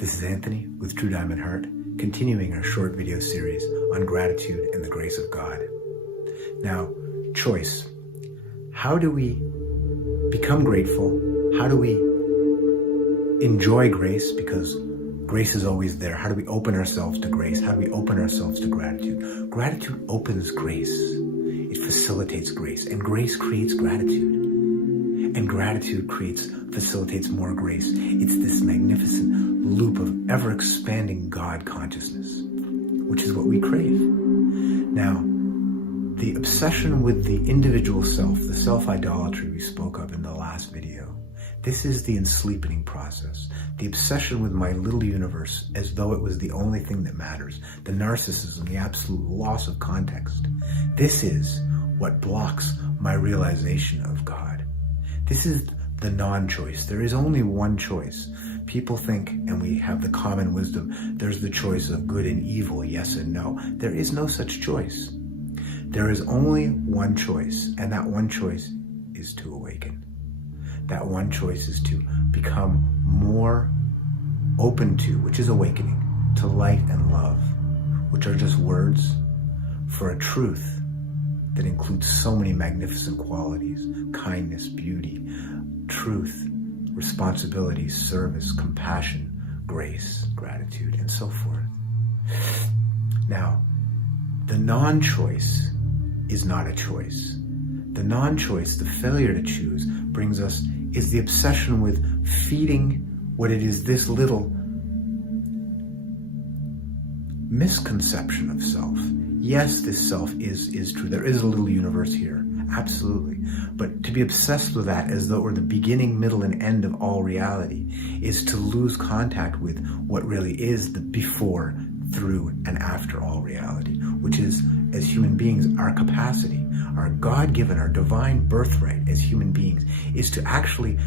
This is Anthony with True Diamond Heart, continuing our short video series on gratitude and the grace of God. Now, choice. How do we become grateful? How do we enjoy grace? Because grace is always there. How do we open ourselves to grace? How do we open ourselves to gratitude? Gratitude opens grace. It facilitates grace, and grace creates gratitude. And gratitude facilitates more grace. It's this magnificent loop of ever-expanding God consciousness, which is what we crave. Now, the obsession with the individual self, the self-idolatry we spoke of in the last video, this is the ensleepening process. The obsession with my little universe as though it was the only thing that matters. The narcissism, the absolute loss of context. This is what blocks my realization of God. This is the non-choice. There is only one choice. People think, and we have the common wisdom, there's the choice of good and evil, yes and no. There is no such choice. There is only one choice, and that one choice is to awaken. That one choice is to become more open to, which is awakening, to light and love, which are just words for a truth that includes so many magnificent qualities: kindness, beauty, truth, responsibility, service, compassion, grace, gratitude, and so forth. Now, the non-choice is not a choice. The non-choice, the failure to choose, is the obsession with feeding what it is, this little misconception of self. Yes, this self is true. There is a little universe here, absolutely. But to be obsessed with that as though it were the beginning, middle, and end of all reality is to lose contact with what really is the before, through, and after all reality, which is, as human beings, our capacity, our God-given, our divine birthright as human beings, is to actually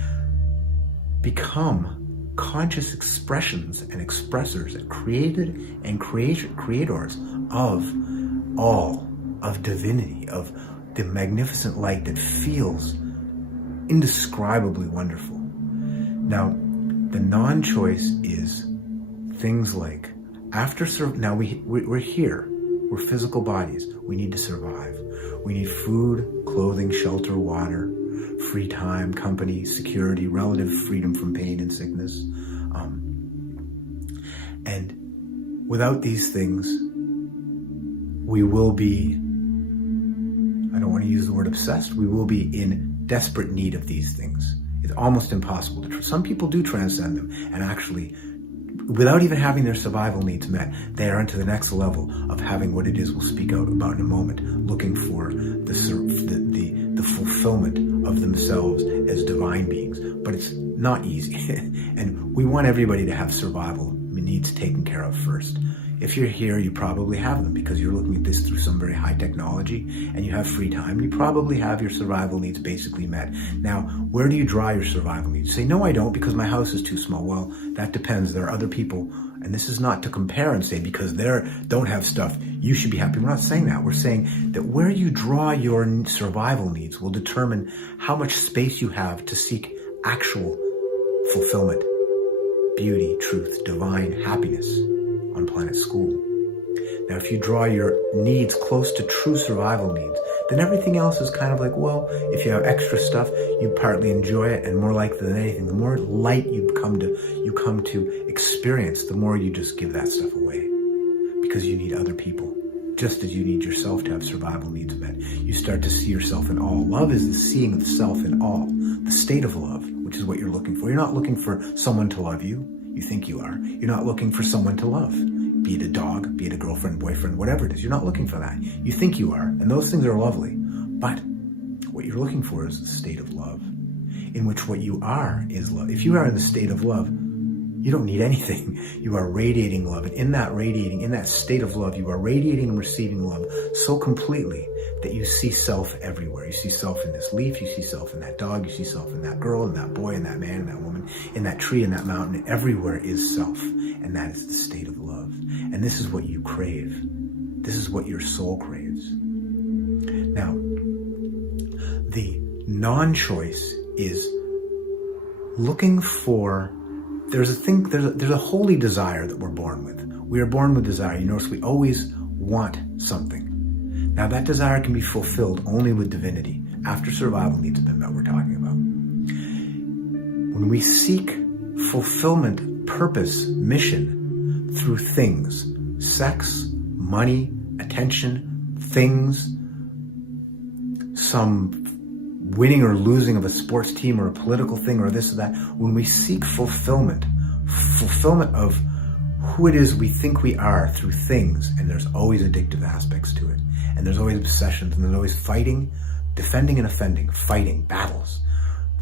become conscious expressions and expressors and creators of all, of divinity, of the magnificent light that feels indescribably wonderful. Now, the non-choice is things like, now we're here, we're physical bodies, we need to survive. We need food, clothing, shelter, water, free time, company, security, relative freedom from pain and sickness. And without these things, we will be, I don't want to use the word obsessed, we will be in desperate need of these things. It's almost impossible to, some people do transcend them and actually, without even having their survival needs met, they are into the next level of having what it is we'll speak out about in a moment, looking for the fulfillment of themselves as divine beings. But it's not easy. And we want everybody to have survival needs taken care of first. If you're here, you probably have them because you're looking at this through some very high technology and you have free time. You probably have your survival needs basically met. Now, where do you draw your survival needs? You say, no, I don't, because my house is too small. Well, that depends. There are other people, and this is not to compare and say because they don't have stuff, you should be happy. We're not saying that. We're saying that where you draw your survival needs will determine how much space you have to seek actual fulfillment, beauty, truth, divine happiness on planet school. Now, if you draw your needs close to true survival needs, then everything else is kind of like, well, if you have extra stuff, you partly enjoy it, and more likely than anything, the more light you come to experience, the more you just give that stuff away, because you need other people, just as you need yourself to have survival needs met. You start to see yourself in all. Love is the seeing of self in all, the state of love, which is what you're looking for. You're not looking for someone to love you. You think you are. You're not looking for someone to love. Be it a dog, be it a girlfriend, boyfriend, whatever it is. You're not looking for that. You think you are, and those things are lovely. But what you're looking for is the state of love, in which what you are is love. If you are in the state of love, you don't need anything. You are radiating love. And in that state of love, you are radiating and receiving love so completely that you see self everywhere. You see self in this leaf, you see self in that dog, you see self in that girl, and that boy, and that man, and that woman, in that tree, in that mountain. Everywhere is self. And that is the state of love. And this is what you crave. This is what your soul craves. Now, the non-choice is looking for there's a holy desire that we're born with. We are born with desire. You notice we always want something. Now that desire can be fulfilled only with divinity, after survival needs have been met, we're talking about. When we seek fulfillment, purpose, mission through things, sex, money, attention, things, some winning or losing of a sports team or a political thing or this or that, when we seek fulfillment of who it is we think we are through things, and there's always addictive aspects to it, and there's always obsessions, and there's always fighting, defending and offending, fighting, battles.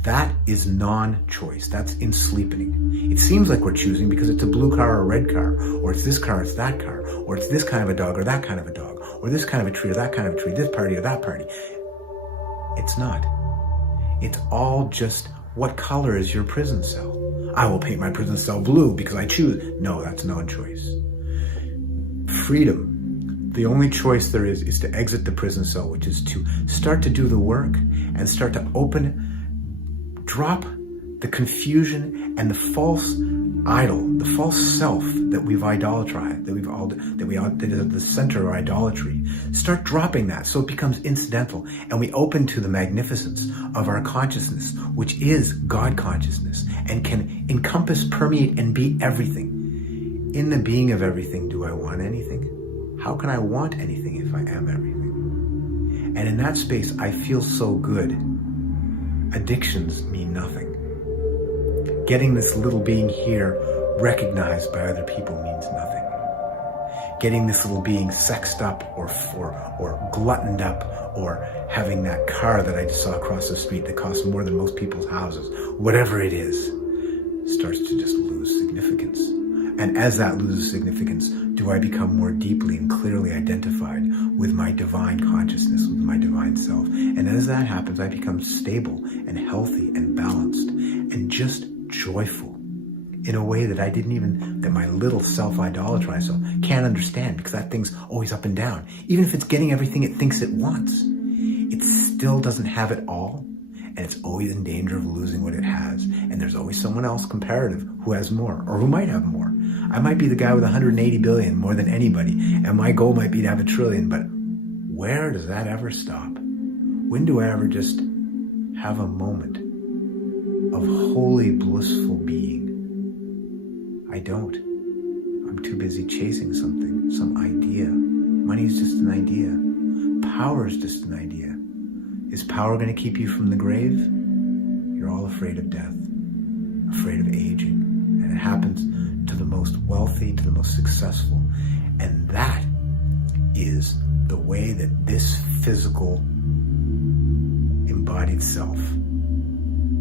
That is non-choice. That's ensleepening. It seems like we're choosing because it's a blue car or a red car, or it's this car, it's that car, or it's this kind of a dog or that kind of a dog, or this kind of a tree or that kind of a tree, this party or that party. It's not. It's all just, what color is your prison cell? I will paint my prison cell blue because I choose. No, that's non-choice. Freedom. The only choice there is to exit the prison cell, which is to start to do the work and start to drop the confusion and the false idol, the false self that we've idolatrized, that is at the center of our idolatry. Start dropping that so it becomes incidental, and we open to the magnificence of our consciousness, which is God consciousness, and can encompass, permeate, and be everything. In the being of everything, do I want anything? How can I want anything if I am everything? And in that space, I feel so good. Addictions mean nothing. Getting this little being here recognized by other people means nothing. Getting this little being sexed up or gluttoned up, or having that car that I just saw across the street that costs more than most people's houses, whatever it is, starts to just lose significance. And as that loses significance, do I become more deeply and clearly identified with my divine consciousness, with my divine self. And as that happens, I become stable and healthy and balanced and just joyful in a way that that my little self-idolatrized self can't understand, because that thing's always up and down. Even if it's getting everything it thinks it wants, it still doesn't have it all, and it's always in danger of losing what it has. And there's always someone else comparative who has more, or who might have more. I might be the guy with 180 billion, more than anybody, and my goal might be to have 1 trillion, but where does that ever stop? When do I ever just have a moment of holy, blissful being? I don't. I'm too busy chasing something, some idea. Money's just an idea. Power is just an idea. Is power going to keep you from the grave? You're all afraid of death, afraid of aging. And it happens to the most wealthy, to the most successful. And that is the way that this physical embodied self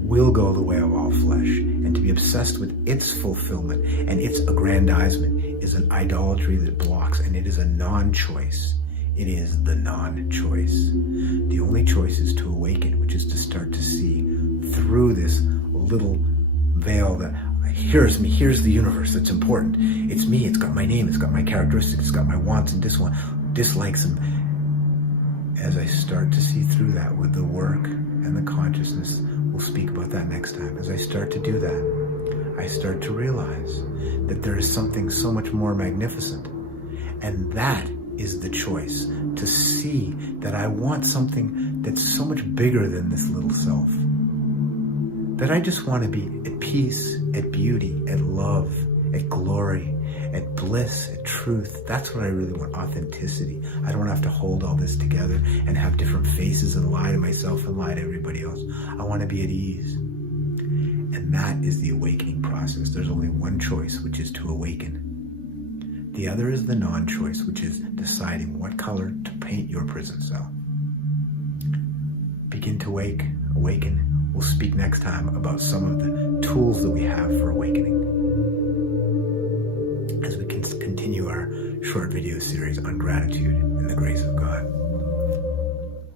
will go the way of all flesh. And to be obsessed with its fulfillment and its aggrandizement is an idolatry that blocks, and it is a non-choice. It is the non-choice. The only choice is to awaken, which is to start to see through this little veil that here's me, here's the universe that's important. It's me, it's got my name, it's got my characteristics, it's got my wants and dislikes. And as I start to see through that with the work and the consciousness, we'll speak about that next time. As I start to do that, I start to realize that there is something so much more magnificent. And that is the choice, to see that I want something that's so much bigger than this little self. That I just want to be at peace, at beauty, at love, at glory, at bliss, at truth. That's what I really want, authenticity. I don't want to have to hold all this together and have different faces and lie to myself and lie to everybody else. I want to be at ease. And that is the awakening process. There's only one choice, which is to awaken. The other is the non-choice, which is deciding what color to paint your prison cell. Begin to awaken. We'll speak next time about some of the tools that we have for awakening, as we can continue our short video series on gratitude and the grace of God.